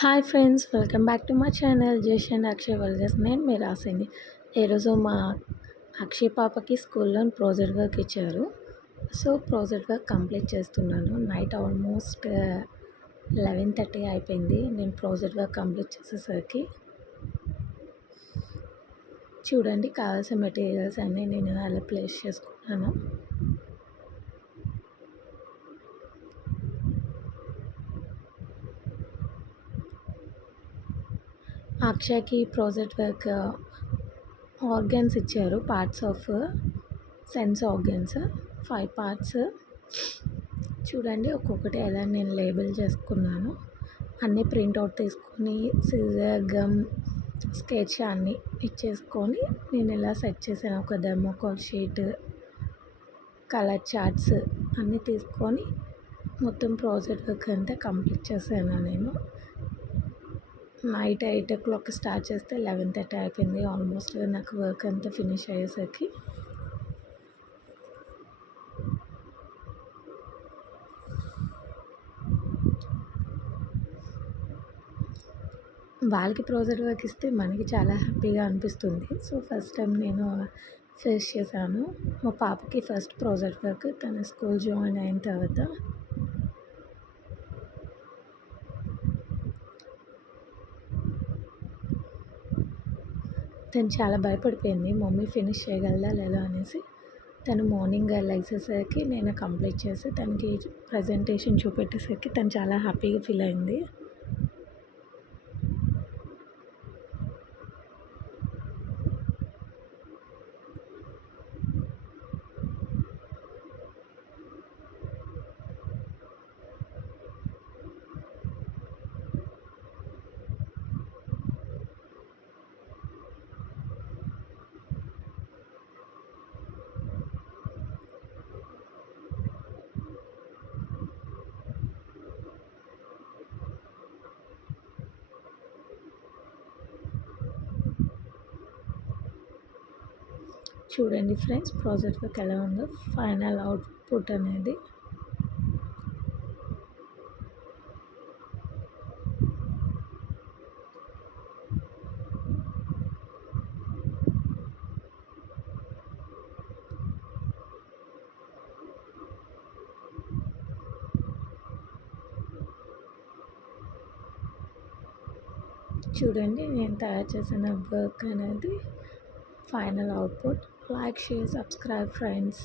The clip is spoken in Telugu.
Hi friends, welcome back to my channel Jesh and Akshay vlogs. నేను మీ రాసింది. ఈరోజు మా అక్షయ్ పాపకి స్కూల్లో ప్రాజెక్ట్ వర్క్ ఇచ్చారు. సో ప్రాజెక్ట్ వర్క్ కంప్లీట్ చేస్తున్నాను. నైట్ ఆల్మోస్ట్ 11:30 అయిపోయింది నేను ప్రాజెక్ట్ వర్క్ కంప్లీట్ చేసేసరికి. చూడండి, కావాల్సిన మెటీరియల్స్ అన్నీ నేను అలా ప్లేస్ చేసుకున్నాను. అక్షయ్కి ప్రాజెక్ట్ వర్క్ ఆర్గన్స్ ఇచ్చారు. Parts of sense organs 5 parts. చూడండి, ఒక్కొక్కటి ఎలా నేను లేబుల్ చేసుకున్నాను. అన్నీ ప్రింట్అవుట్ తీసుకొని సిజర్, గమ్, స్కెచ్ అన్నీ ఇచ్చేసుకొని నేను ఇలా సెట్ చేశాను. ఒక థర్మోకాల్ షీట్, కలర్ చార్ట్స్ అన్నీ తీసుకొని మొత్తం ప్రాజెక్ట్ వర్క్ అంతా కంప్లీట్ చేశాను. నేను నైట్ 8 o'clock స్టార్ట్ చేస్తే 11:30 అయిపోయింది ఆల్మోస్ట్ నాకు వర్క్ అంతా ఫినిష్ అయ్యేసరికి. వాళ్ళకి ప్రాజెక్ట్ వర్క్ ఇస్తే మనకి చాలా హ్యాపీగా అనిపిస్తుంది. సో ఫస్ట్ టైం నేను ఫేస్ చేశాను. మా పాపకి ఫస్ట్ ప్రాజెక్ట్ వర్క్ తన స్కూల్ జాయిన్ అయిన తర్వాత. తను చాలా భయపడిపోయింది, మమ్మీ ఫినిష్ చేయగలదా లేదా అనేసి. తను మార్నింగ్ లేచేసరికి నేను కంప్లీట్ చేసి తనకి ప్రజెంటేషన్ చూపెట్టేసరికి తను చాలా హ్యాపీగా ఫీల్ అయింది. చూడండి ఫ్రెండ్స్, ప్రాజెక్ట్ వర్క్ ఎలా ఉందో ఫైనల్ అవుట్పుట్ అనేది. చూడండి, నేను తయారు చేసిన వర్క్ అనేది final output. Like, share, subscribe friends.